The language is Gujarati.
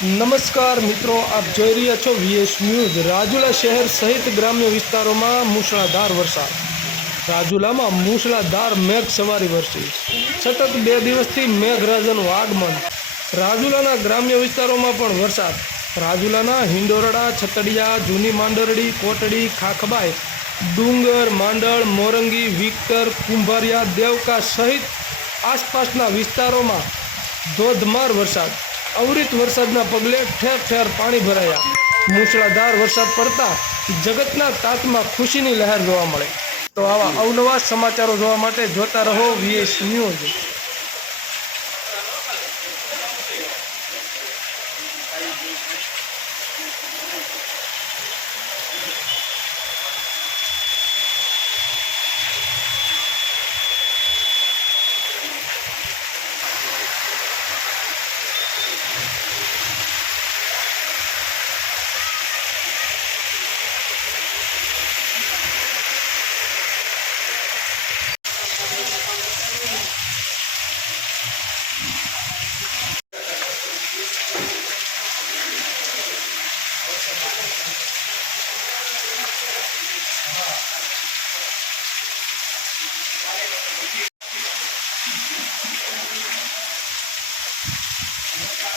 નમસ્કાર મિત્રો, આપ જોઈ રહ્યા છો વીએસ ન્યૂઝ રાજુલા શહેર સહિત ગ્રામ્ય વિસ્તારોમાં મૂસળાધાર વરસાદ. રાજુલામાં મૂસળાધાર મેઘ સવારી વરસી. સતત બે દિવસથી મેઘરાજાનું આગમન. રાજુલાના ગ્રામ્ય વિસ્તારોમાં પણ વરસાદ. રાજુલાના હિંડોરડા, છતડિયા, જૂની માંડરડી, કોટડી, ખાખબાઈ, ડુંગર, માંડળ, મોરંગી, વિક્ટર, કુંભારિયા, દેવકા સહિત આસપાસના વિસ્તારોમાં ધોધમાર વરસાદ. અવિરત વરસાદના પગલે ઠેર ઠેર પાણી ભરાયા. મૂસળાધાર વરસાદ પડતા જગતના તાતમાં ખુશીની લહેર જોવા મળે. તો આવા અવનવા સમાચારો જોવા માટે જોતા રહો વીએસ ન્યૂઝ